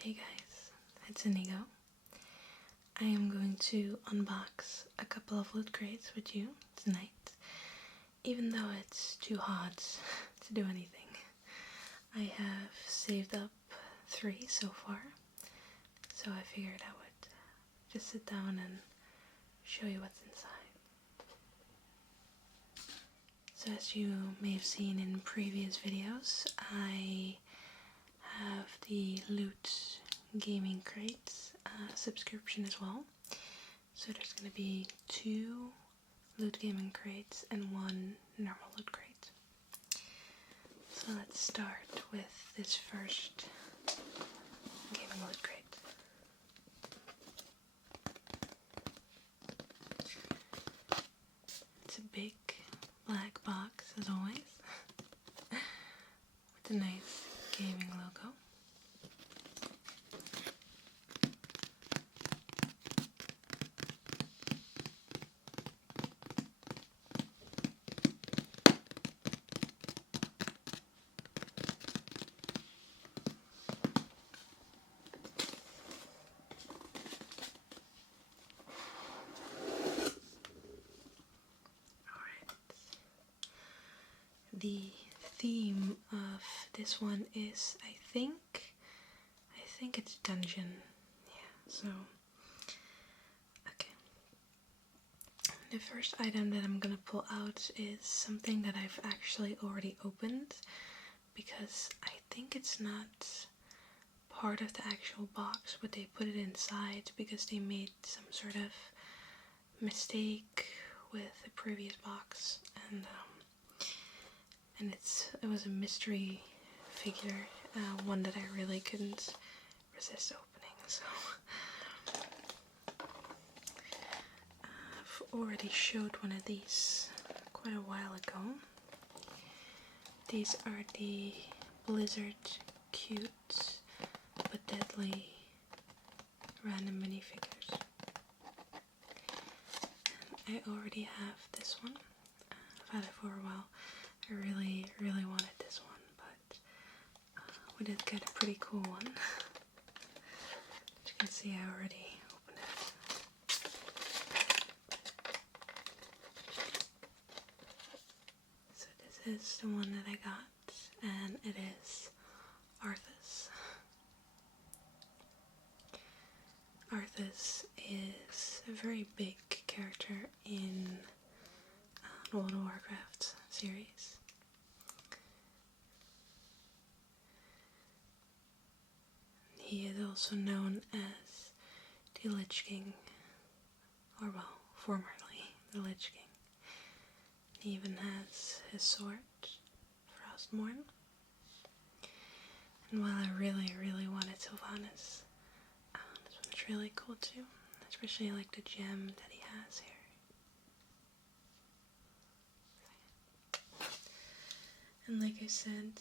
Hey guys, it's Inigo. I am going to unbox a couple of loot crates with you tonight, even though it's too hot to do anything. I have saved up 3 so far, so I figured I would just sit down and show you what's inside. So as you may have seen in previous videos, I have the Loot Gaming Crates subscription as well. So there's going to be 2 Loot Gaming Crates and 1 normal Loot Crate. So let's start with this first Gaming Loot Crate. It's a big black box as always with a nice gaming logo. The theme of this one is, I think it's dungeon. Yeah, so okay. The first item that I'm gonna pull out is something that I've actually already opened, because I think it's not part of the actual box, but they put it inside because they made some sort of mistake with the previous box, and it was a mystery figure, one that I really couldn't resist opening. So I've already showed one of these quite a while ago. These are the Blizzard cute but deadly random minifigures. And I already have this one. I've had it for a while. I really wanted this one, but we did get a pretty cool one. As you can see, I already opened it. So this is the one that I got, and it is Arthas. Arthas is a very big character in the World of Warcraft series. He is also known as the Lich King, or well, formerly the Lich King. He even has his sword, Frostmourne. And while I really wanted Sylvanas, this one's really cool too, especially like the gem that he has here. And like I said,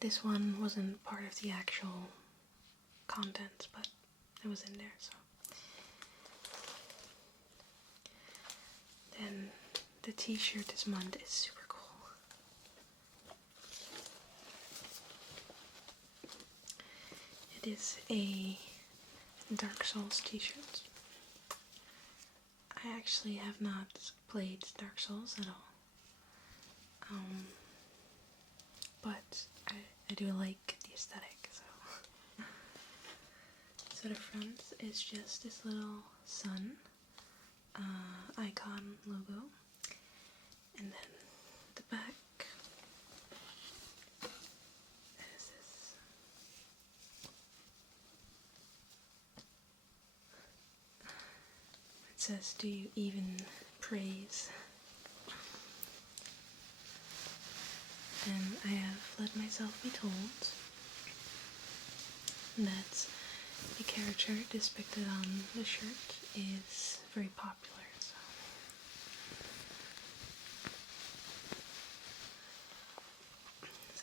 this one wasn't part of the actual content, but it was in there, so. Then the t-shirt this month is super cool. It is a Dark Souls t-shirt. I actually have not played Dark Souls at all. But I do like the aesthetic, so. So the front is just this little sun icon logo, and then the back is this. It says, "Do you even praise?" And I have let myself be told that the character depicted on the shirt is very popular, so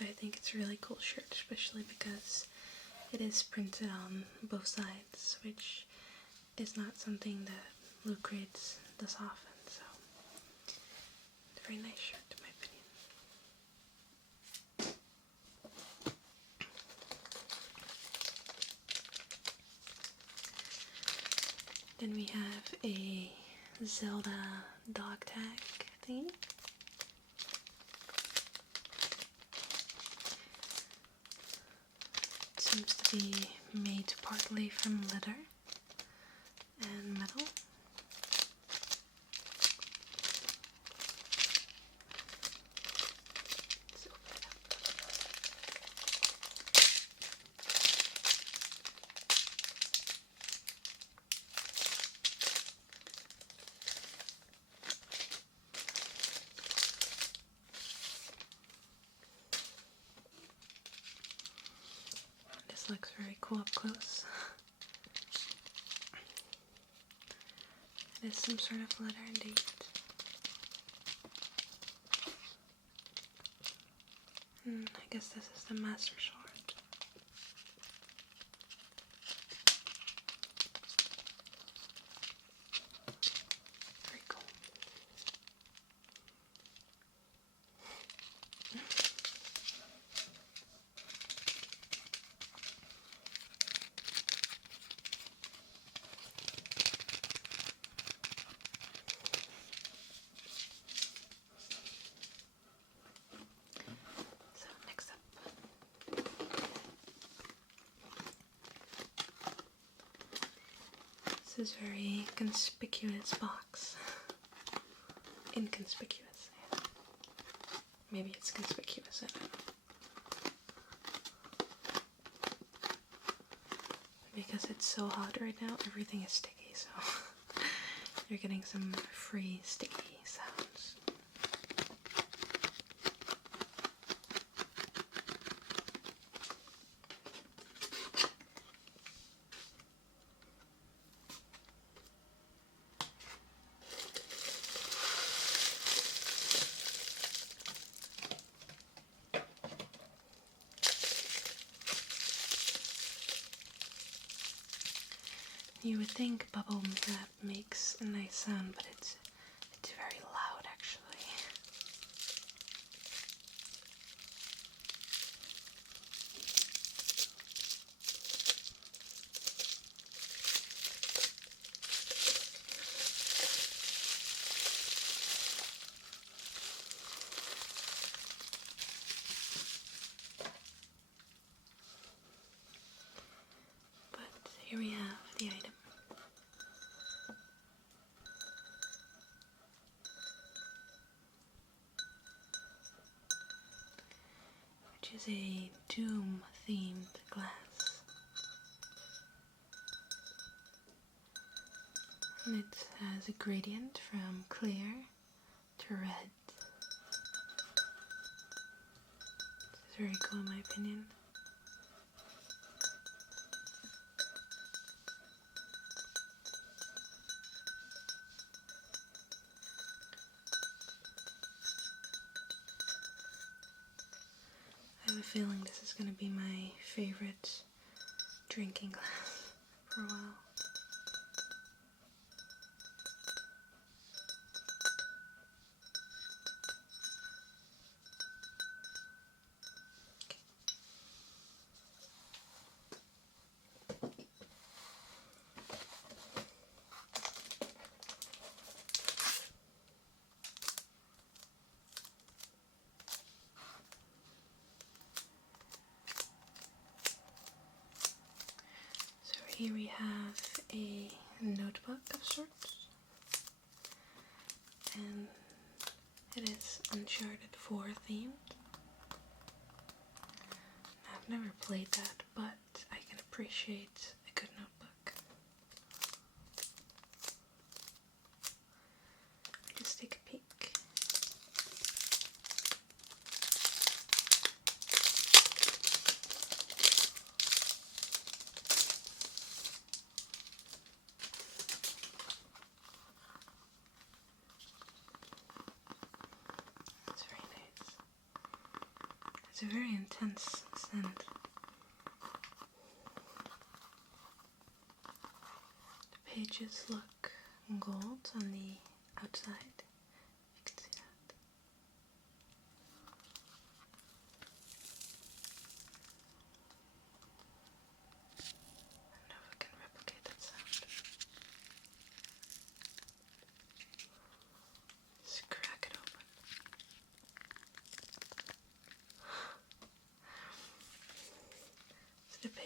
I think it's a really cool shirt, especially because it is printed on both sides, which is not something that Loot Crates does often, so it's a very nice shirt in my opinion. Then we have a Zelda dog tag thing. It seems to be made partly from leather and metal. This looks very cool up close. It is some sort of leather indeed. I guess this is the Master Sword. Very cool. So next up, this is very conspicuous box. Inconspicuous. Yeah. Maybe it's conspicuous, I don't know. Because it's so hot right now, everything is sticky, so you're getting some free sticky sounds. You would think bubble wrap makes a nice sound, but it's very loud actually. But here we have the item. Which is a Doom themed glass. And it has a gradient from clear to red. This is very cool in my opinion. I have a feeling this is going to be my favorite drinking glass for a while. Here we have a notebook of sorts, and it is Uncharted 4 themed. I've never played that, but I can appreciate a good notebook. Let's take a peek. It's a very intense scent. The pages look gold on the outside. You can see that. I don't know if I can replicate that sound.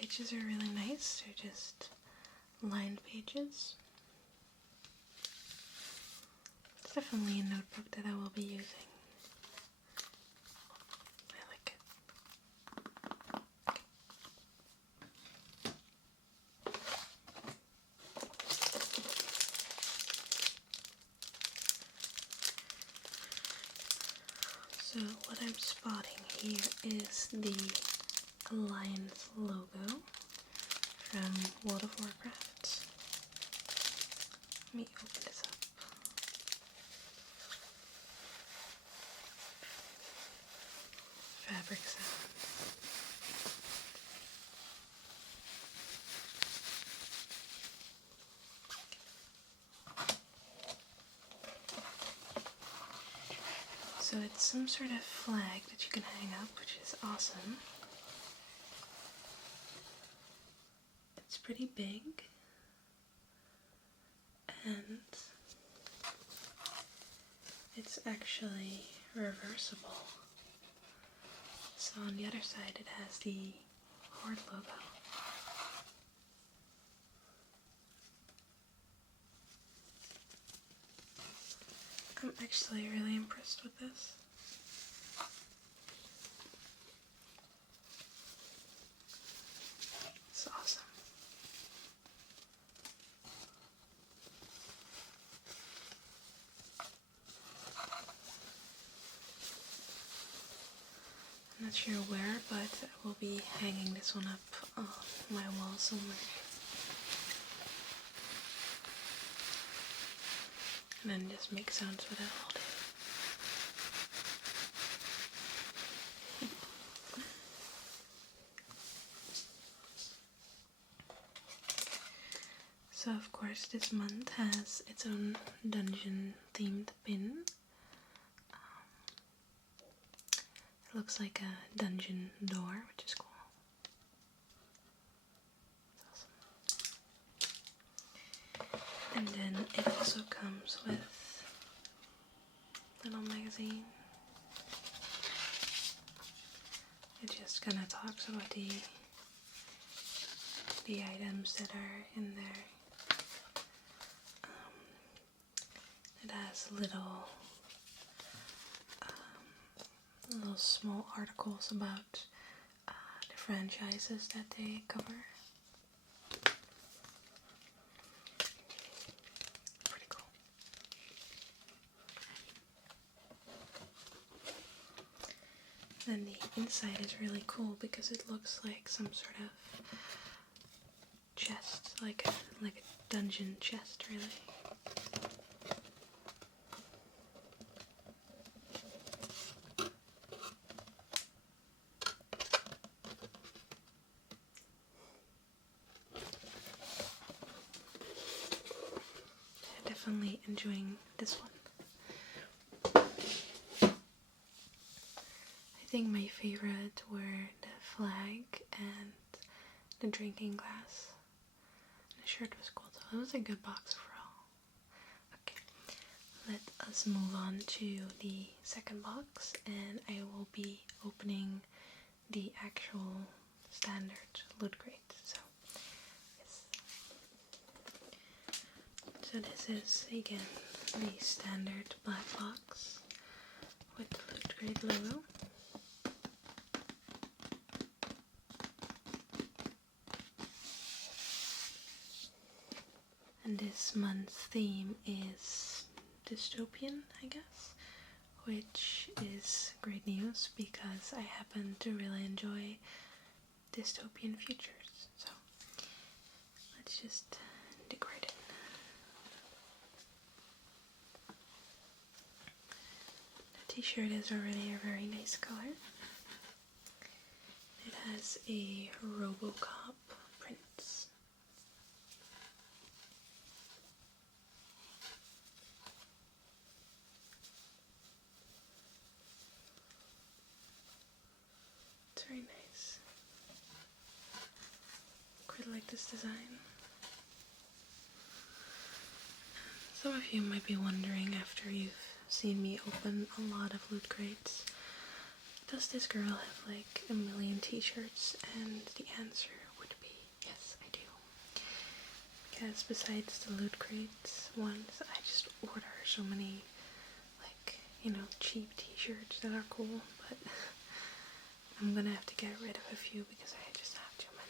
pages are really nice. They're just lined pages. It's definitely a notebook that I will be using. I like it. So what I'm spotting here is the Alliance logo from World of Warcraft. Let me open this up. Fabric sound. So it's some sort of flag that you can hang up, which is awesome. It's pretty big, and it's actually reversible. So on the other side it has the Horde logo. I'm actually really impressed with this. It's awesome. I'm not sure where, but I will be hanging this one up on my wall somewhere. And then just make sounds with it all day. So of course this month has its own dungeon themed pin. It looks like a dungeon door, which is cool. It's awesome. And then it also comes with a little magazine. It just kind of talks about the items that are in there. It has little small articles about the franchises that they cover. Pretty cool. Then the inside is really cool because it looks like some sort of chest, like a dungeon chest, really. Definitely enjoying this one. I think my favorite were the flag and the drinking glass. The shirt was cool though. It was a good box overall. Okay, let us move on to the second box, and I will be opening the actual standard loot crate. So this is, again, the standard black box with the Loot Crate logo. And this month's theme is Dystopian, I guess, which is great news because I happen to really enjoy dystopian futures. So let's just dig right in. T-shirt is already a very nice color. It has a RoboCop print. It's very nice. Quite like this design. Some of you might be wondering, after you've seen me open a lot of loot crates, does this girl have like a million t-shirts? And the answer would because besides the loot crates ones, I just order so many, like, you know, cheap t-shirts that are cool, but I'm gonna have to get rid of a few because I just have too many.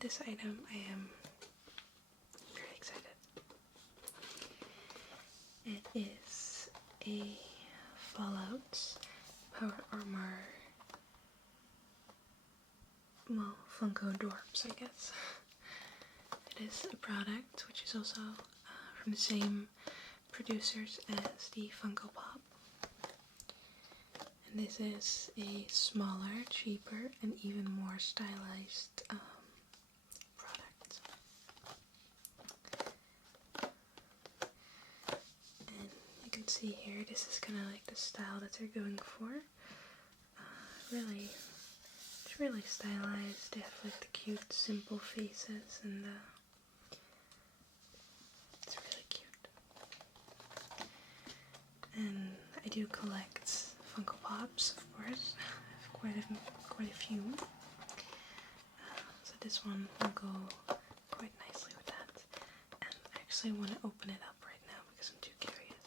This item I am very excited. It is a Fallout Power Armor, well, Funko Dorps, I guess. It is a product which is also from the same producers as the Funko Pop. And this is a smaller, cheaper, and even more stylized product. And you can see here, this is kind of like the style that they're going for. It's really stylized. They have like the cute, simple faces, and it's really cute. And I do collect Funko Pops, of course. I have quite a few. So this one will go quite nicely with that. And I actually want to open it up right now because I'm too curious.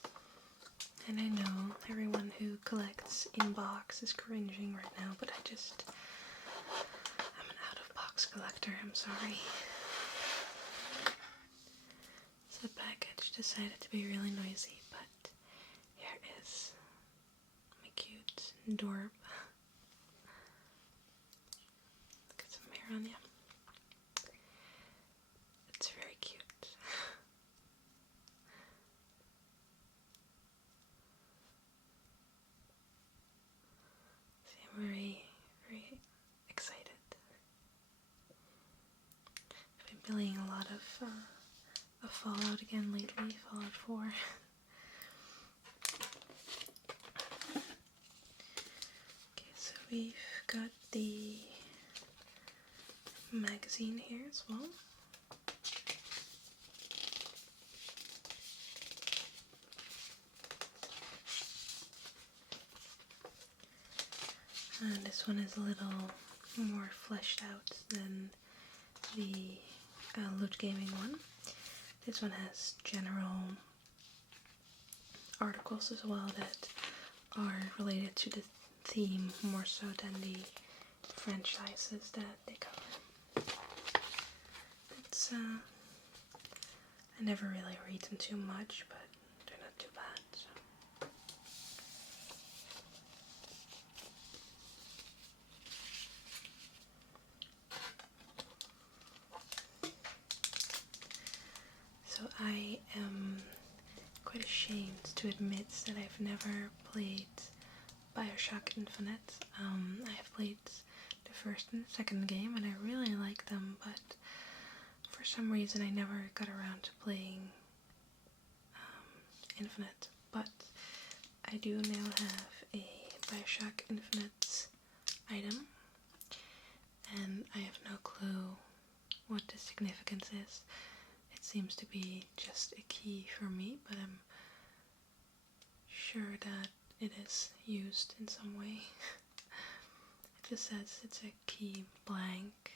And I know everyone who collects in box is cringing right now, but I'm an out of box collector, I'm sorry. So the package decided to be really noisy, but here is my cute Dorp. Got some hair on you. It's very cute. See, I'm very, very excited. I've been playing a lot of Fallout again lately, Fallout 4. Okay, so we've got the magazine here as well. And this one is a little more fleshed out than the loot gaming one. This one has general articles as well that are related to the theme more so than the franchises that they cover. It's I never really read them too much, but they're not too bad. So I am quite ashamed to admit that I've never played BioShock Infinite. I have played the first and second game and I really like them, but for some reason I never got around to playing Infinite. But I do now have a BioShock Infinite item, and I have no clue what the significance is. It seems to be just a key for me, but I'm sure that it is used in some way. It just says it's a key blank,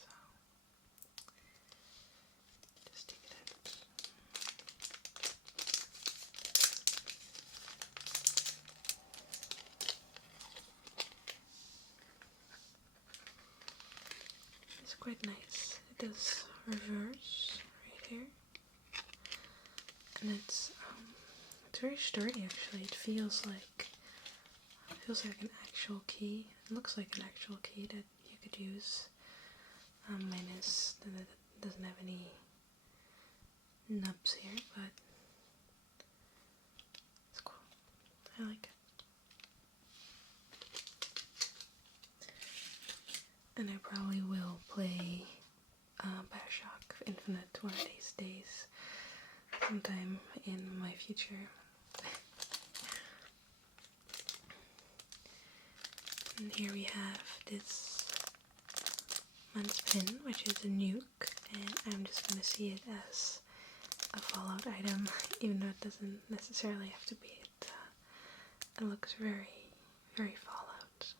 so just take it out. It's quite nice. It does reverse right here, and it's very sturdy actually. It feels like an actual key. It looks like an actual key that you could use. Minus that it doesn't have any nubs here, but it's cool. I like it. And I probably will play BioShock Infinite one of these days, sometime in my future. And here we have this month's pin, which is a nuke, and I'm just going to see it as a Fallout item, even though it doesn't necessarily have to be. It looks very, very Fallout.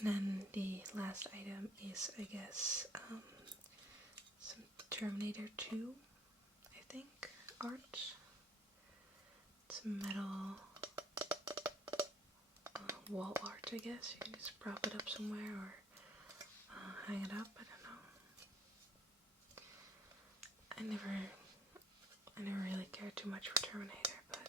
And then the last item is, I guess, some Terminator 2, I think, art. Some metal wall art, I guess. You can just prop it up somewhere or hang it up. I don't know. I never really cared too much for Terminator, but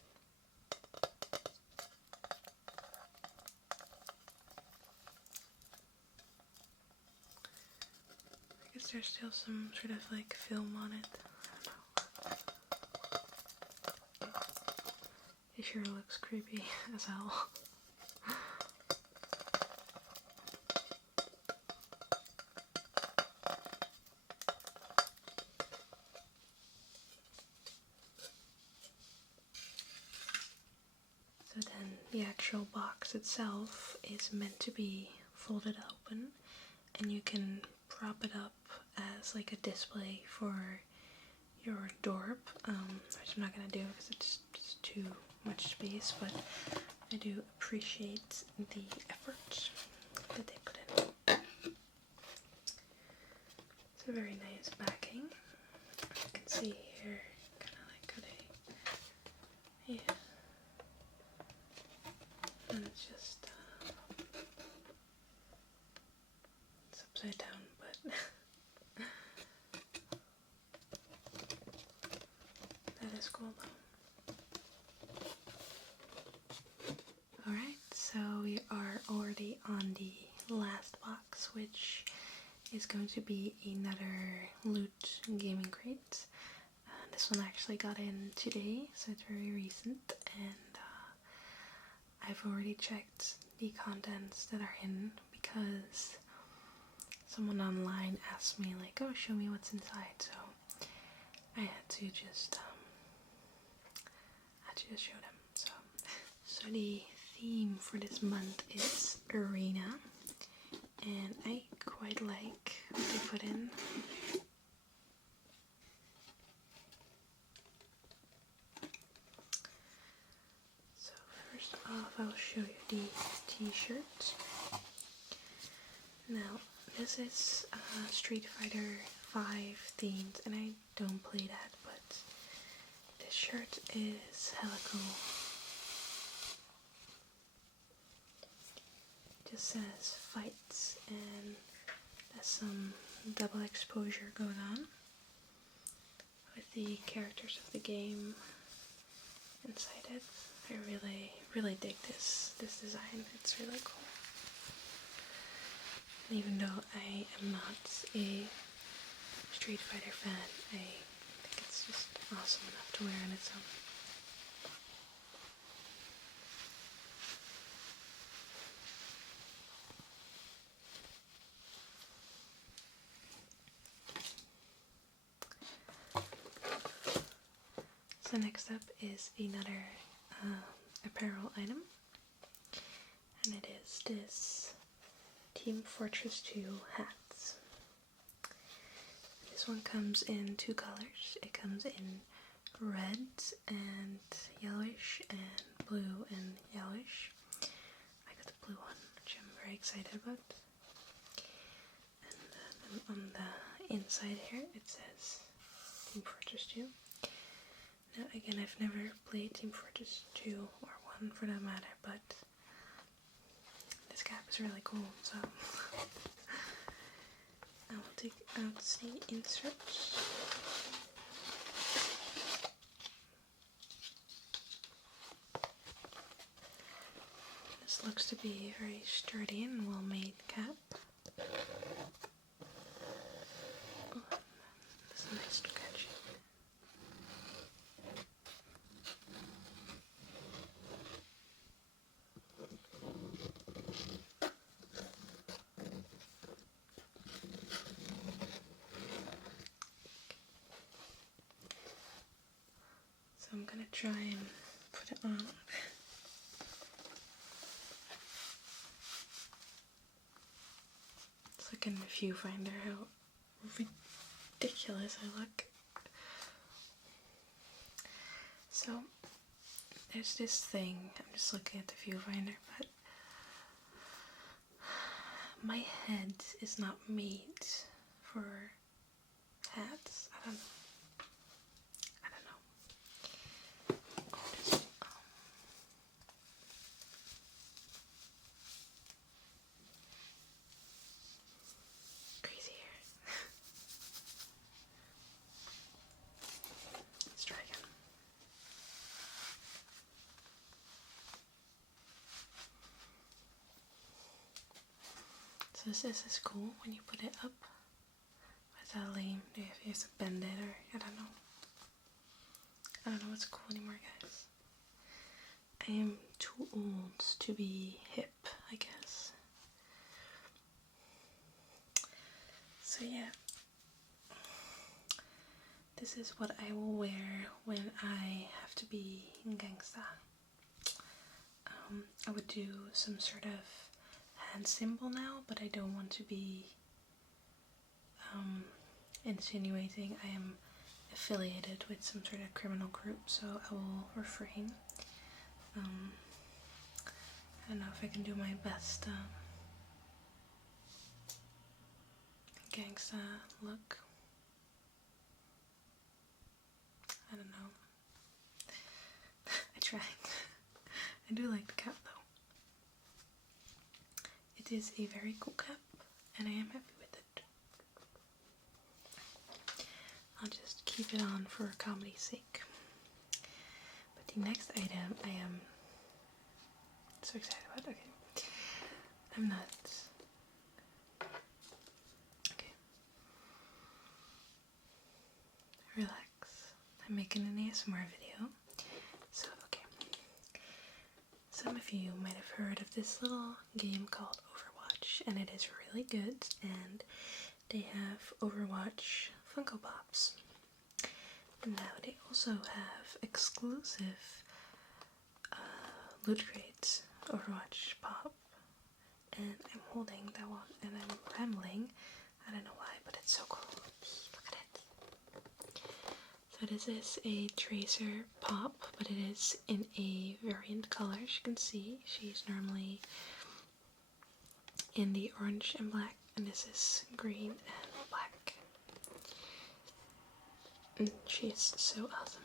I guess there's still some sort of like film on it. I don't know. It sure looks creepy as hell. So then the actual box itself is meant to be folded open, and you can prop it up as like a display for your door, which I'm not going to do because it's just too much space, but I do appreciate the effort that they put in. It's a very nice backing. You can see here, kind of like how they, yeah. And it's just, it's upside down, but that is cool though. Alright, so we are already on the last box, which is going to be another loot gaming crate. This one actually got in today, so it's very recent, and I've already checked the contents that are in because someone online asked me like, oh, show me what's inside, so I had to just show them. So the theme for this month is arena, and I quite like what they put in. So first off, I'll show you the t-shirt. Now, this is Street Fighter 5 themed, and I don't play that, but this shirt is hella cool. It just says fights, and there's some double exposure going on with the characters of the game inside it. I really dig this design. It's really cool. And even though I am not a Street Fighter fan, I think it's just awesome enough to wear on its own. So next up is another apparel item, and it is this Team Fortress 2 hats. This one comes in two colors. It comes in red and yellowish and blue and yellowish. I got the blue one, which I'm very excited about. And then on the inside here it says Team Fortress 2. Now again, I've never played Team Fortress 2 or 1 for that matter, but this cap is really cool, so I will take out the inserts. This looks to be a very sturdy and well-made cap. Oh, this is a nice scratch. So I'm gonna try and put it on. in viewfinder how ridiculous I look. So there's this thing, I'm just looking at the viewfinder, but my head is not made for hats. I don't know. Crazy hair. Let's try again. So this is cool when you put it up. Is that lame? Do you have to bend it, or I don't know. I don't know what's cool anymore, guys. I am too old to be hip, I guess. So yeah, this is what I will wear when I have to be in gangsta. I would do some sort of hand symbol now, but I don't want to be insinuating I am affiliated with some sort of criminal group, so I will refrain. I don't know if I can do my best gangsta look. I don't know. I tried. I do like the cap though. It is a very cool cap, and I am happy with it. I'll just keep it on for comedy's sake. But the next item I am so excited about. Okay. I'm not. Okay. Relax. I'm making an ASMR video. So, okay. Some of you might have heard of this little game called Overwatch, and it is really good, and they have Overwatch Funko Pops. And now they also have exclusive Loot Crates Overwatch Pop, and I'm holding that one, and I'm rambling. I don't know why, but it's so cool. Look at it. So this is a Tracer Pop, but it is in a variant color. As you can see, she's normally in the orange and black, and this is green and black. And she's so awesome.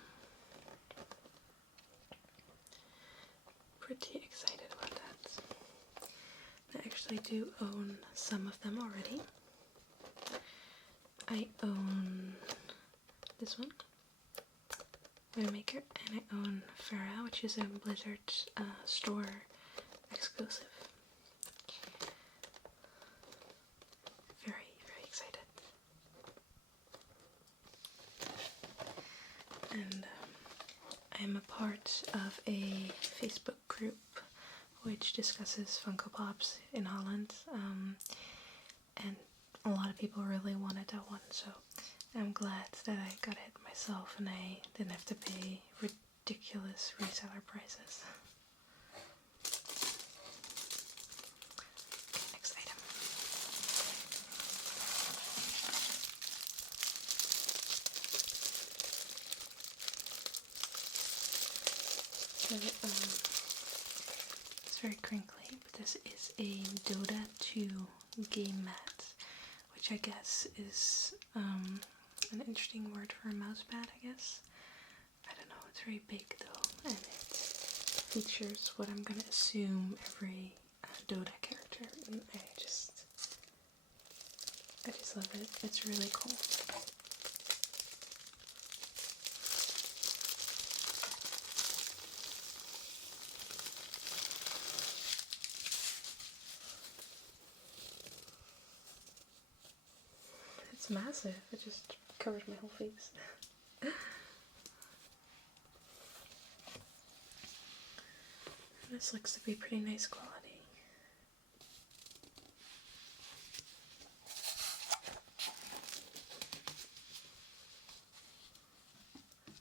Pretty excited about that. I actually do own some of them already. I own this one, Waymaker, and I own Farah, which is a Blizzard store exclusive. Very, very excited. And I'm a part of a Facebook group which discusses Funko Pops in Holland, and a lot of people really wanted that one, so I'm glad that I got it myself and I didn't have to pay ridiculous reseller prices. Okay, next item. So, it's very crinkly, but this is a Dota 2 game mat, which I guess is an interesting word for a mousepad, I guess. I don't know, it's very big though, and it features what I'm gonna assume every Dota character, and I just love it. It's really cool. It's massive. It just covers my whole face. This looks to be pretty nice quality.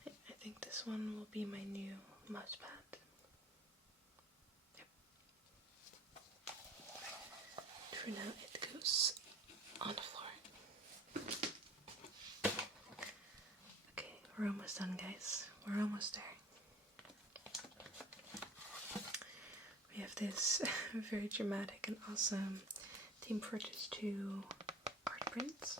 I think this one will be my new mousepad. Yep. For now, it goes on the floor. Okay, we're almost done, guys. We're almost there. We have this very dramatic and awesome Team Fortress 2 art prints.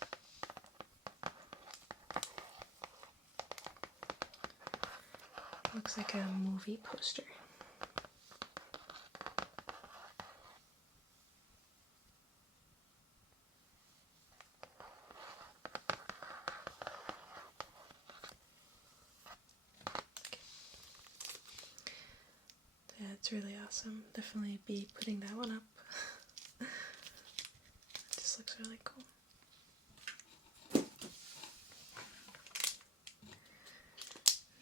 It looks like a movie poster. It's really awesome. Definitely be putting that one up. This looks really cool.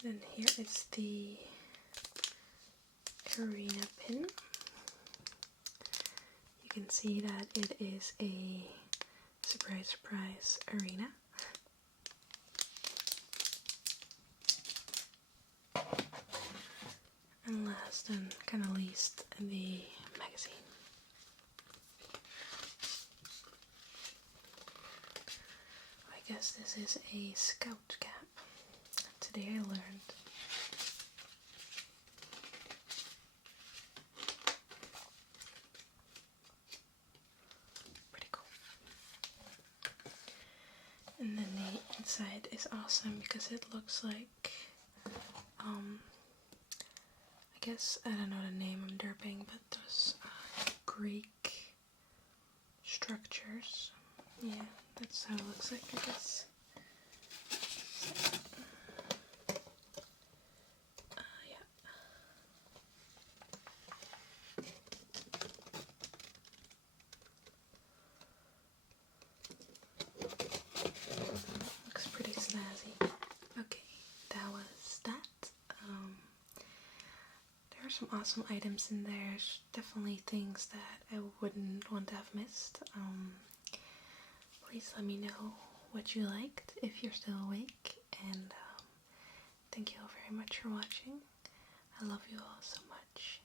Then here is the arena pin. You can see that it is a surprise arena. And last and kind of least, the magazine. I guess this is a scout cap. Today I learned. Pretty cool. And then the inside is awesome because it looks like, I guess, I don't know the name I'm derping, but those Greek structures. Yeah, that's how it looks like, I guess. Yeah. Looks pretty snazzy. Okay, that was that. There are some awesome items in there. There's definitely things that I wouldn't want to have missed. Please let me know what you liked if you're still awake, and thank you all very much for watching. I love you all so much,